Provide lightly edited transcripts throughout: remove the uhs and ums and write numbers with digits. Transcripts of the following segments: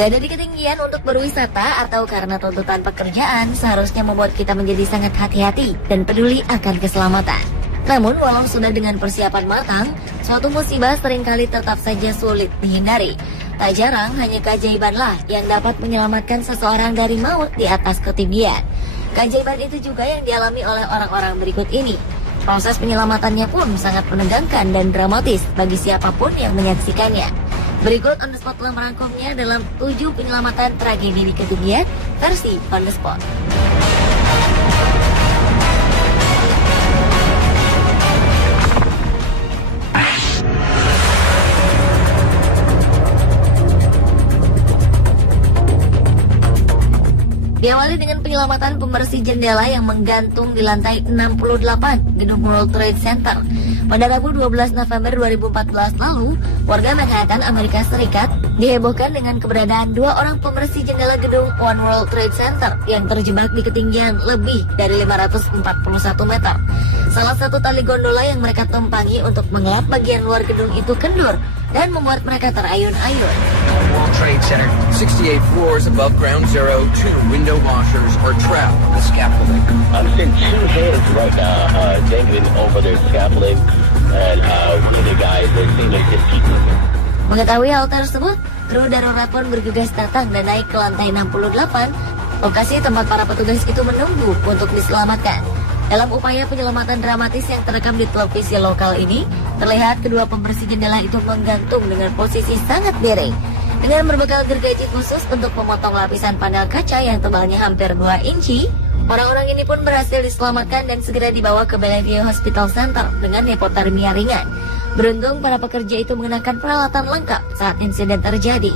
Berada di ketinggian untuk berwisata atau karena tuntutan pekerjaan seharusnya membuat kita menjadi sangat hati-hati dan peduli akan keselamatan. Namun walau sudah dengan persiapan matang, suatu musibah seringkali tetap saja sulit dihindari. Tak jarang hanya keajaibanlah yang dapat menyelamatkan seseorang dari maut di atas ketinggian. Keajaiban itu juga yang dialami oleh orang-orang berikut ini. Proses penyelamatannya pun sangat menegangkan dan dramatis bagi siapapun yang menyaksikannya. Berikut On The Spot telah merangkumnya dalam 7 penyelamatan tragedi di ketinggian versi On The Spot. Diawali dengan penyelamatan pembersih jendela yang menggantung di lantai 68 gedung World Trade Center. Pada Rabu 12 November 2014 lalu, warga Manhattan, Amerika Serikat dihebohkan dengan keberadaan 2 orang pembersih jendela gedung One World Trade Center yang terjebak di ketinggian lebih dari 541 meter. Salah satu tali gondola yang mereka tumpangi untuk mengelap bagian luar gedung itu kendur dan membuat mereka terayun-ayun. World Trade Center, 68 floors above ground zero, 2 window washers are trapped in the scaffolding. I'm seeing 2 hands right now dangling over their scaffolding, and one of the guys is seen as just Mengetahui hal tersebut, kru darurat pun bergegas datang dan naik ke lantai 68, lokasi tempat para petugas itu menunggu untuk diselamatkan. Dalam upaya penyelamatan dramatis yang terekam di televisi lokal ini, terlihat kedua pembersih jendela itu menggantung dengan posisi sangat miring. Dengan berbekal gergaji khusus untuk memotong lapisan panel kaca yang tebalnya hampir 2 inci, orang-orang ini pun berhasil diselamatkan dan segera dibawa ke Bellevue Hospital Center dengan hipotermia ringan. Beruntung para pekerja itu mengenakan peralatan lengkap saat insiden terjadi.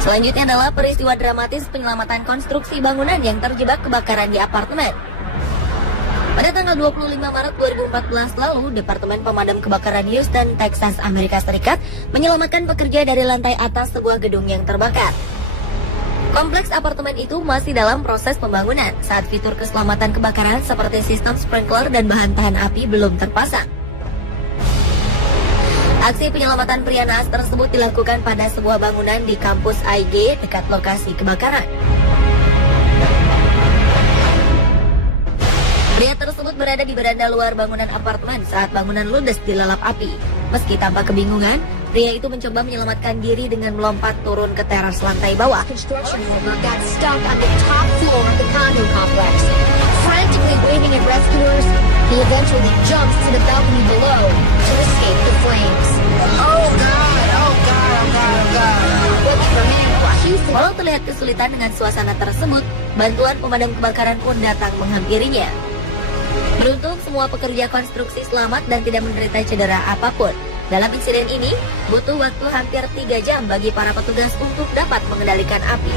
Selanjutnya adalah peristiwa dramatis penyelamatan konstruksi bangunan yang terjebak kebakaran di apartemen. Pada tanggal 25 Maret 2014 lalu, Departemen Pemadam Kebakaran Houston, Texas, Amerika Serikat menyelamatkan pekerja dari lantai atas sebuah gedung yang terbakar. Kompleks apartemen itu masih dalam proses pembangunan saat fitur keselamatan kebakaran seperti sistem sprinkler dan bahan tahan api belum terpasang. Aksi penyelamatan pria naas tersebut dilakukan pada sebuah bangunan di kampus IG dekat lokasi kebakaran. Pria tersebut berada di beranda luar bangunan apartemen saat bangunan ludes dilalap api. Meski tampak kebingungan, pria itu mencoba menyelamatkan diri dengan melompat turun ke teras lantai bawah. Construction worker got stuck on the top floor of the condo complex. Frantically waving at rescuers, he eventually jumps to the balcony below to escape the flames. Oh God! Oh God! Oh God! Oh God! Lucky for him, Houston. Walau terlihat kesulitan dengan suasana tersebut, bantuan pemadam kebakaran pun datang menghampirinya. Beruntung semua pekerja konstruksi selamat dan tidak menderita cedera apapun. Dalam insiden ini, butuh waktu hampir 3 jam bagi para petugas untuk dapat mengendalikan api.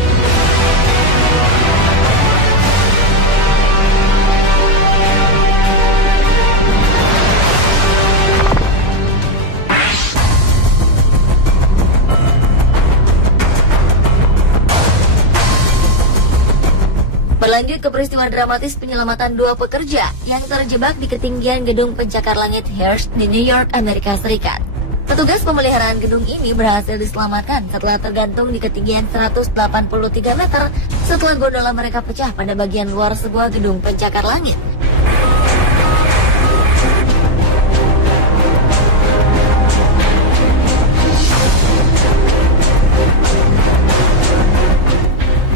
Berlanjut ke peristiwa dramatis penyelamatan 2 pekerja yang terjebak di ketinggian gedung pencakar langit Hearst di New York, Amerika Serikat. Petugas pemeliharaan gedung ini berhasil diselamatkan setelah tergantung di ketinggian 183 meter setelah gondola mereka pecah pada bagian luar sebuah gedung pencakar langit.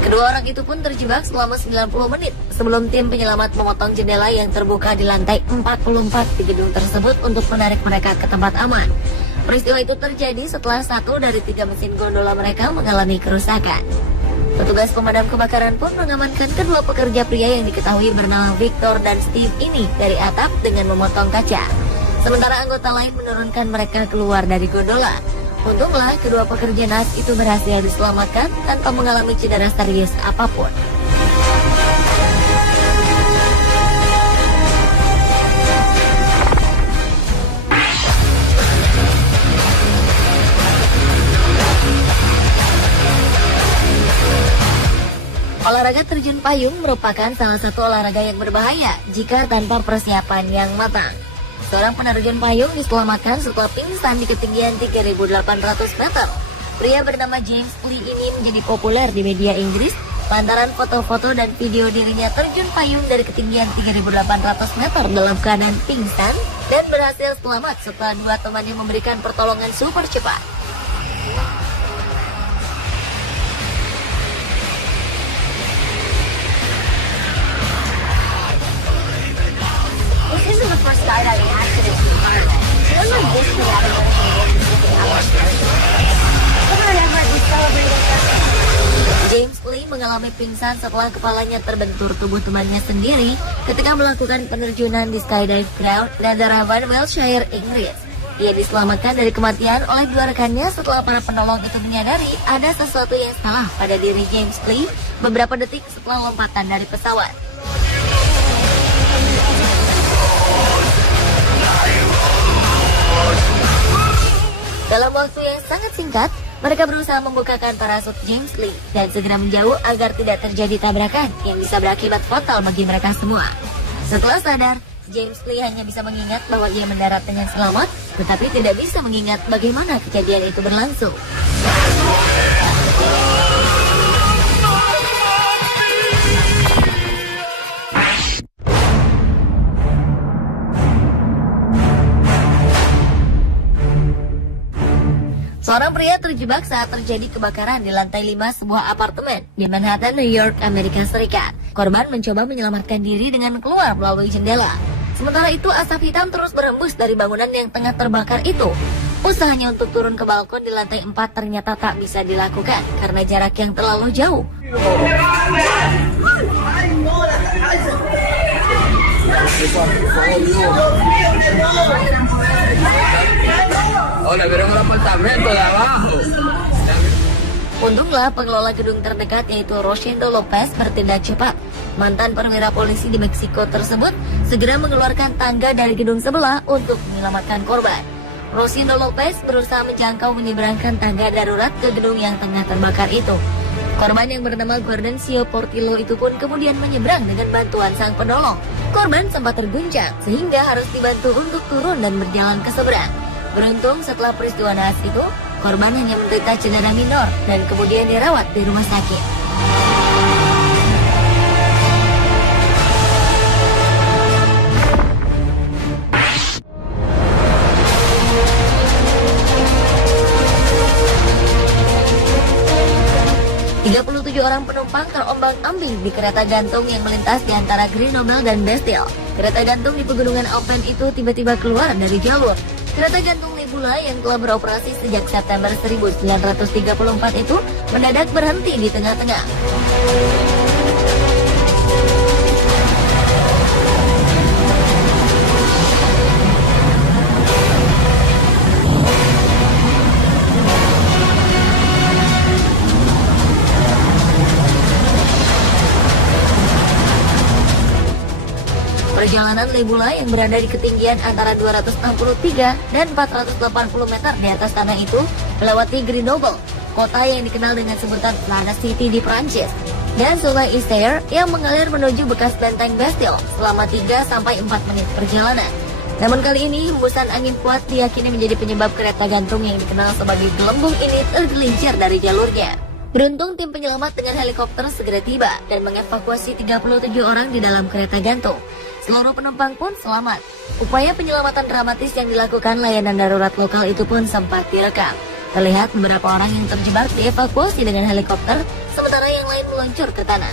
Kedua orang itu pun terjebak selama 90 menit sebelum tim penyelamat memotong jendela yang terbuka di lantai 44 di gedung tersebut untuk menarik mereka ke tempat aman. Peristiwa itu terjadi setelah 1 dari 3 mesin gondola mereka mengalami kerusakan. Petugas pemadam kebakaran pun mengamankan kedua pekerja pria yang diketahui bernama Victor dan Steve ini dari atap dengan memotong kaca. Sementara anggota lain menurunkan mereka keluar dari gondola. Untunglah kedua pekerja naas itu berhasil diselamatkan tanpa mengalami cedera serius apapun. Olahraga terjun payung merupakan salah satu olahraga yang berbahaya jika tanpa persiapan yang matang. Seorang penerjun payung diselamatkan setelah pingsan di ketinggian 3.800 meter. Pria bernama James Lee ini menjadi populer di media Inggris lantaran foto-foto dan video dirinya terjun payung dari ketinggian 3.800 meter dalam keadaan pingsan dan berhasil selamat setelah dua temannya memberikan pertolongan super cepat. This isn't the first skydiving accident in Florida. One like this could happen Everett Everett was celebrating James Lee mengalami pingsan setelah kepalanya terbentur tubuh temannya sendiri ketika melakukan penerjunan di Skydive Ground Netheravon, Wiltshire, Inggris. Ia diselamatkan dari kematian oleh dua rekannya setelah para penolong itu menyadari ada sesuatu yang salah pada diri James Lee beberapa detik setelah lompatan dari pesawat. Dalam waktu yang sangat singkat, mereka berusaha membukakan parasut James Lee dan segera menjauh agar tidak terjadi tabrakan yang bisa berakibat fatal bagi mereka semua. Setelah sadar, James Lee hanya bisa mengingat bahwa ia mendarat dengan selamat, tetapi tidak bisa mengingat bagaimana kejadian itu berlangsung. Seorang pria terjebak saat terjadi kebakaran di lantai 5 sebuah apartemen di Manhattan, New York, Amerika Serikat. Korban mencoba menyelamatkan diri dengan keluar melalui jendela. Sementara itu, asap hitam terus berhembus dari bangunan yang tengah terbakar itu. Usahanya untuk turun ke balkon di lantai 4 ternyata tak bisa dilakukan karena jarak yang terlalu jauh. Untunglah pengelola gedung terdekat yaitu Rosendo Lopez bertindak cepat. Mantan perwira polisi di Meksiko tersebut segera mengeluarkan tangga dari gedung sebelah untuk menyelamatkan korban. Rosendo Lopez berusaha menjangkau menyeberangkan tangga darurat ke gedung yang tengah terbakar itu. Korban yang bernama Guardencio Portillo itu pun kemudian menyeberang dengan bantuan sang penolong. Korban sempat terguncang sehingga harus dibantu untuk turun dan berjalan ke seberang. Beruntung setelah peristiwa naas itu, korban hanya menderita cedera minor dan kemudian dirawat di rumah sakit. Orang penumpang terombang-ambing di kereta gantung yang melintas di antara Grenoble dan Bastille. Kereta gantung di pegunungan Alpen itu tiba-tiba keluar dari jalur. Kereta gantung Nebula yang telah beroperasi sejak September 1934 itu mendadak berhenti di tengah-tengah. Perjalanan Nebula yang berada di ketinggian antara 263 dan 480 meter di atas tanah itu melewati Grenoble, kota yang dikenal dengan sebutan Plaza City di Prancis, dan Sungai Isère yang mengalir menuju bekas benteng Bastille selama 3-4 menit perjalanan. Namun kali ini hembusan angin kuat diyakini menjadi penyebab kereta gantung yang dikenal sebagai gelembung ini tergelincir dari jalurnya. Beruntung tim penyelamat dengan helikopter segera tiba dan mengevakuasi 37 orang di dalam kereta gantung. Seluruh penumpang pun selamat. Upaya penyelamatan dramatis yang dilakukan layanan darurat lokal itu pun sempat direkam. Terlihat beberapa orang yang terjebak dievakuasi dengan helikopter, sementara yang lain meluncur ke tanah.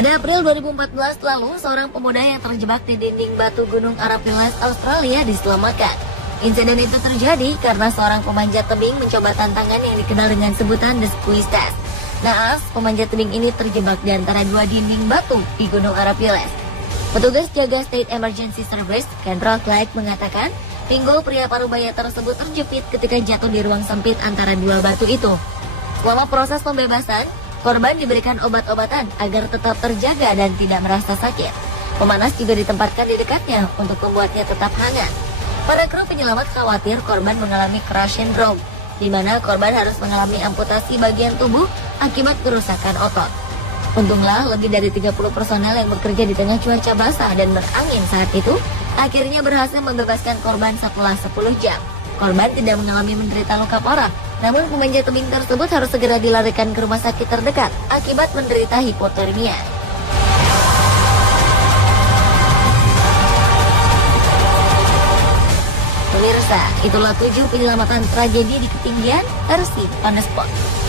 Pada April 2014 lalu, seorang pemuda yang terjebak di dinding batu Gunung Arapiles, Australia diselamatkan. Insiden itu terjadi karena seorang pemanjat tebing mencoba tantangan yang dikenal dengan sebutan The Squeeze Test. Naas, pemanjat tebing ini terjebak di antara dua dinding batu di Gunung Arapiles. Petugas jaga State Emergency Service, Kendall Clegg, mengatakan pinggul pria parubaya tersebut terjepit ketika jatuh di ruang sempit antara dua batu itu. Selama proses pembebasan, Korban diberikan obat-obatan agar tetap terjaga dan tidak merasa sakit. Pemanas juga ditempatkan di dekatnya untuk membuatnya tetap hangat. Para kru penyelamat khawatir korban mengalami crash syndrome, di mana korban harus mengalami amputasi bagian tubuh akibat kerusakan otot. Untunglah lebih dari 30 personel yang bekerja di tengah cuaca basah dan berangin saat itu akhirnya berhasil membebaskan korban setelah 10 jam. Korban tidak mengalami menderita luka parah, namun pemanjat tebing tersebut harus segera dilarikan ke rumah sakit terdekat akibat menderita hipotermia. Pemirsa, itulah 7 penyelamatan tragedi di ketinggian versi On The Spot.